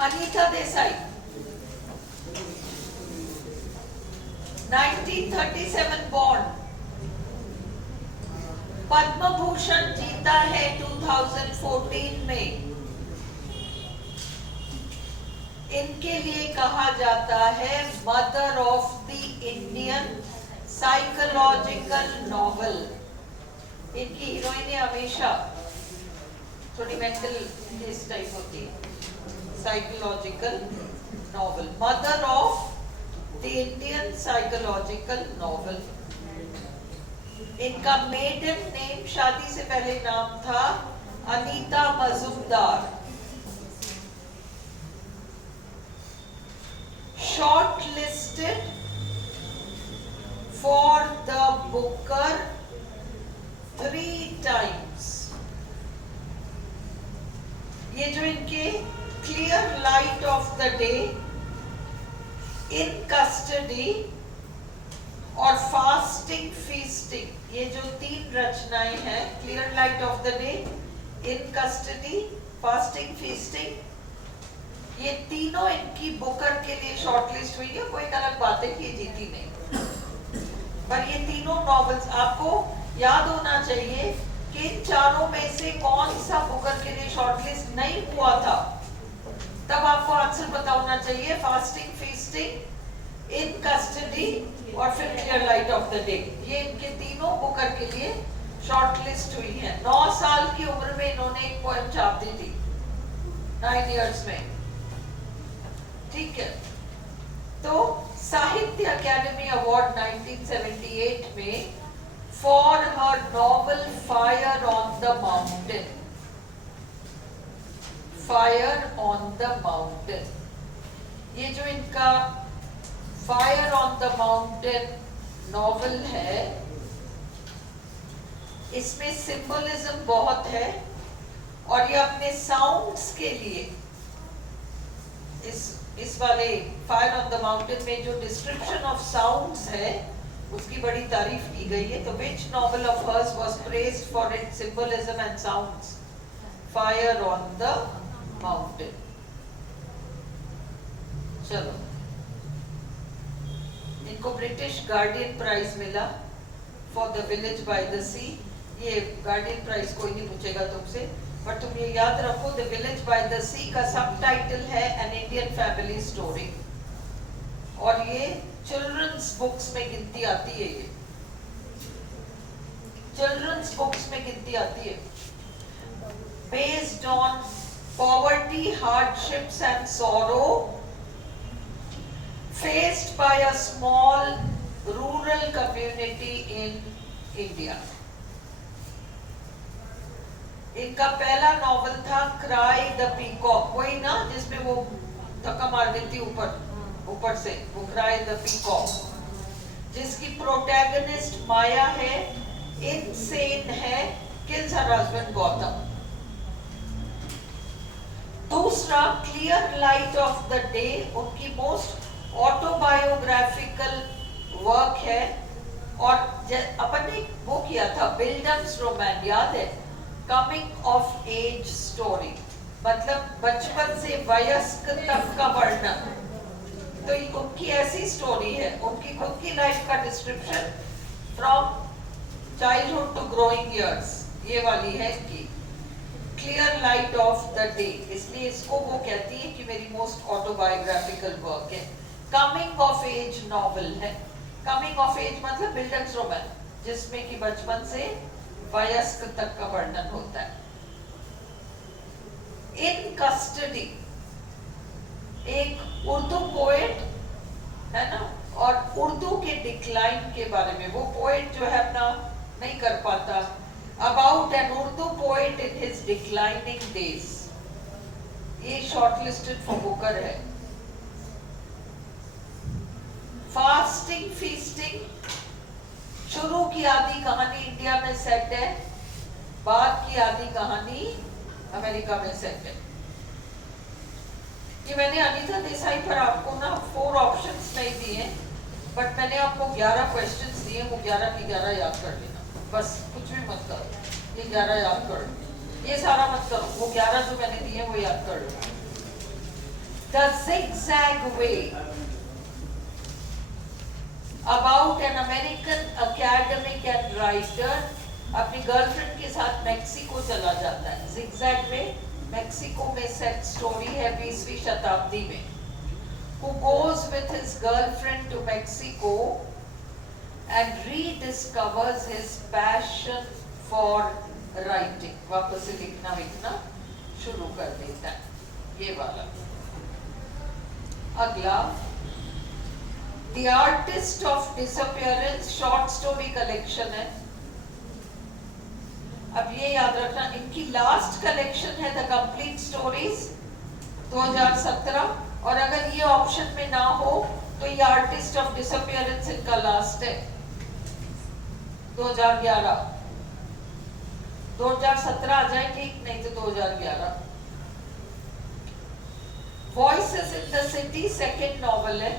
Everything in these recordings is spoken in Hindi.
अनीता देसाई 1937 बॉर्न, पद्म भूषण जीता है 2014 में। इनके लिए कहा जाता है mother of the Indian psychological novel. इनकी हीरोइनें हमेशा थोड़ी मेंटल इस टाइप होती है। Psychological novel, mother of the Indian psychological novel. इनका मेडन नेम, शादी से पहले नाम था Anita Majumdar. Shortlisted for the Booker 3 times। ये जो इनके clear light of the day, in custody और फास्टिंग फीस्टिंग, ये जो 3 रचनाएं हैं, clear light of the day, in custody, fasting, feasting, ये तीनों इनकी बुकर के लिए शॉर्टलिस्ट हुई है। कोई अलग बात है कि ये जीती नहीं, पर ये तीनों नॉवेल्स आपको याद होना चाहिए कि इन चारों में से कौन सा बुकर के लिए शॉर्टलिस्ट नहीं हुआ था। तब आपको आंसर पता होना चाहिए। फास्टिंग, फीस्टिंग, इन कस्टडी और फिर clear light of the day, ये इनके तीनों बुकर के लिए शॉर्टलिस्ट हुई है। 9 साल की उम्र में इन्होंने एक पोएम छाप दी थी, 9 इयर्स में। ठीक है, तो साहित्य अकादमी अवार्ड 1978 में for her novel fire on the mountain, fire on the mountain, ये जो इनका fire on the mountain novel है, इसमें सिंबलिज्म बहुत है। और ये अपने साउंड्स के लिए, इस वाले फायर ऑन द माउंटेन में जो डिस्क्रिप्शन ऑफ साउंड्स है, उसकी बड़ी तारीफ की गई है। तो which novel of hers was praised for its symbolism and sounds? Fire on the mountain. चलो, इनको ब्रिटिश गार्डियन प्राइज मिला for the village by the sea. ये गार्डियन प्राइज कोई नहीं पूछेगा तुमसे, पर तुम ये याद रखो, द विलेज बाय द सी का सबटाइटल है एन इंडियन फैमिली स्टोरी, और ये चिल्ड्रंस बुक्स में गिनती आती है। ये चिल्ड्रंस बुक्स में गिनती आती है। Based on poverty, hardships and sorrow faced by a small rural community in India. इनका पहला नॉवल था क्राई द पीकॉक, वही ना जिसमें वो धक्का मार देती ऊपर से, वो क्राई द पीकॉक, जिसकी प्रोटैगनिस्ट माया है, इनसेन है, किल्स हर हस्बैंड गौतम। दूसरा clear light of the day, उनकी मोस्ट ऑटोबायोग्राफिकल वर्क है। और अपन ने वो किया था बिल्डम्स रोमैन, याद है? कमिंग ऑफ एज स्टोरी, मतलब बचपन से वयस्क तक का वर्णन। तो उनकी ऐसी स्टोरी है, उनकी खुद की लाइफ का description from childhood to growing years, ये वाली है इनकी clear light of the day. इसलिए इसको वो कहती है कि मेरी मोस्ट ऑटोबायोग्राफिकल वर्क है। कमिंग ऑफ एज नॉवल है। कमिंग ऑफ एज मतलब बिल्डर्स रोमन, जिसमें कि बचपन से वयस्क तक का वर्णन होता है। इन कस्टडी एक उर्दू पोएट है ना, और उर्दू के डिक्लाइन के बारे में, वो पोएट जो है अपना नहीं कर पाता, about an Urdu poet in his declining days, ये shortlisted for Booker है। फास्टिंग, फीस्टिंग, शुरू की आधी कहानी इंडिया में सेट है, बाद की आधी कहानी अमेरिका में सेट है। ये मैंने अनीता देसाई पर आपको ना 4 ऑप्शंस नहीं दिए, बट मैंने आपको 11 क्वेश्चंस दिए, वो 11 की 11 याद कर लेना, बस कुछ भी मत करो, ये 11 याद कर लो, ये सारा मत करो, वो 11 जो मैंने दिए वो याद कर लो। The Zigzag Way, about an American academic and writer अपनी गर्लफ्रेंड के साथ मेक्सिको चला जाता है. Zigzag Way मेक्सिको में सेट स्टोरी है 20वीं शताब्दी में. Who goes with his girlfriend to Mexico and rediscovers his passion for writing. वापस से लिखना शुरू कर देता है. ये वाला. अगला The Artist of Disappearance short story collection है. अब ये याद रखना, इनकी लास्ट कलेक्शन है द कंप्लीट स्टोरीज 2017, और अगर ये ऑप्शन में ना हो तो ये आर्टिस्ट ऑफ डिसअपियरेंस इनका लास्ट है 2011. 2017 आ जाए ठीक, नहीं तो 2011. Voices in the city second novel है.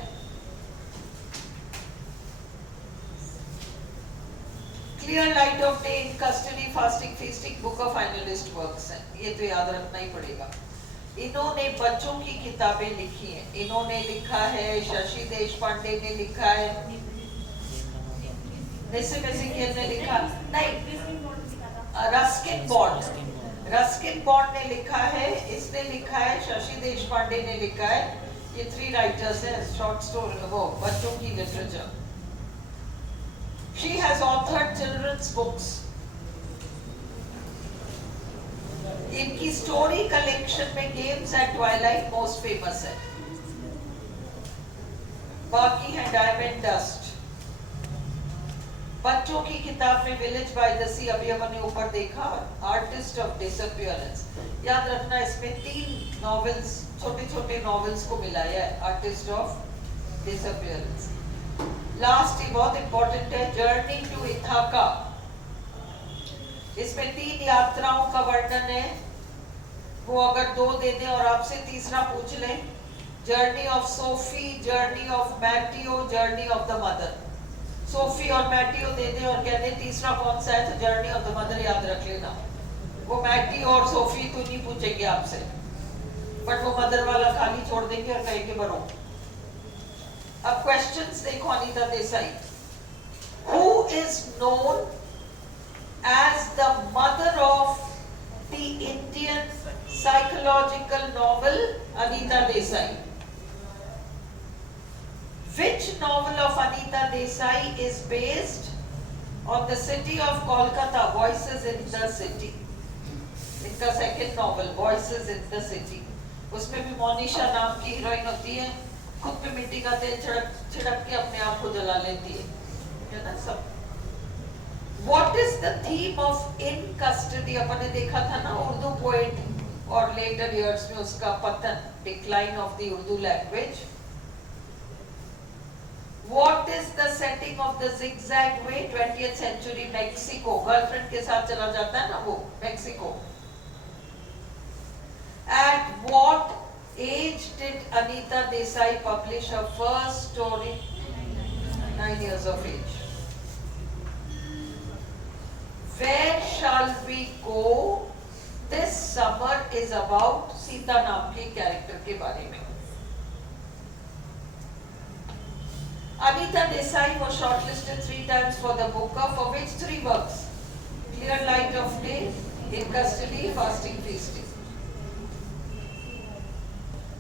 Clear light of day, in custody, fasting feasting, book of finalist works हैं. ये तो याद रखना ही पड़ेगा. इन्होंने बच्चों की किताबें लिखी हैं. इन्होंने लिखा है, शशि देशपांडे ने लिखा है, निसिम एज़ेकियल ने लिखा, नहीं रस्किन बॉन्ड ने लिखा है, इसने लिखा है, शशि देशपांडे ने लिखा है. ये 3 राइटर्स हैं शॉर्ट स्टोरी, वो बच्चों की literature. She has authored children's books. इनकी स्टोरी कलेक्शन में games eight Twilight most famous है. बाकी है डायमंड डस्ट. बच्चों की किताब में विलेज बाय द सी, अभी हमने ऊपर देखा, आर्टिस्ट ऑफ डिसअपियरेंस. याद रखना, इसमें 3 नॉवेल्स, छोटे छोटे नॉवेल्स को मिलाया है, आर्टिस्ट ऑफ डिसअपियरेंस. लास्ट ही बहुत इंपॉर्टेंट है, जर्नी टू इथाका. इसमें 3 यात्राओं का वर्णन है. वो अगर 2 दे दें और आपसे तीसरा पूछ लें, journey of Sophie, journey of Matteo, journey of the mother. Sophie और मैटियो दे दें और कह दें तीसरा कौन सा है, तो जर्नी ऑफ द मदर याद रख लेना. वो मैटियो और सोफी तो नहीं पूछेंगे आपसे, बट वो मदर वाला खाली छोड़ देंगे और कहेंगे भरो. अब क्वेश्चंस देखो. Anita Desai, who is known as the mother of the Indian psychological novel Anita Desai? Which novel of Anita Desai is based on the city of Kolkata? Voices in the City. इनका second novel Voices in the City. उसमें भी मोनिशा नाम की हीरोइन होती है, खुद पे मिट्टी का तेल छिड़क के अपने आप को जला लेती है ना सब. What is the theme of In Custody? अपन ने देखा था ना, उर्दू पोएट और लेटर इयर्स में उसका पतन, decline of the Urdu language. What is the setting of the Zigzag Way? 20th century Mexico. Girlfriend के साथ चला जाता है ना वो Mexico. At what age did Anita Desai publish her first story? 9 years of age. Where shall we go this summer is about Sita नाम के कैरेक्टर के बारे में. Anita Desai was shortlisted 3 times for the Booker, for which 3 works? Clear Light of Day, In Custody, Fasting Feasting.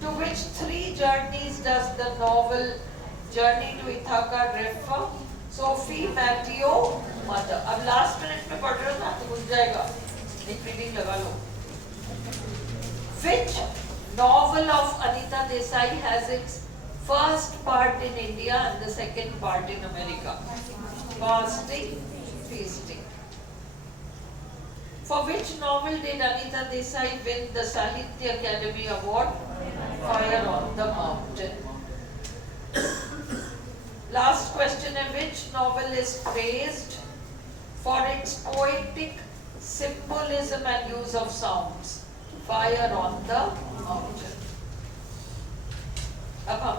To which 3 journeys does the novel Journey to Ithaca refer? Sophie, Matteo, Mother. अब लास्ट मिनट में पढ़ रहे हो ना तो भूल जाएगा, एक रीडिंग लगा लो. Which novel of Anita Desai has its first part in India and the second part in America? Fasting, Feasting. For which novel did Anita Desai win the Sahitya Academy Award? Fire on the Mountain. Last question, which novel is praised for its poetic symbolism and use of sounds? Fire on the Mountain. अब हम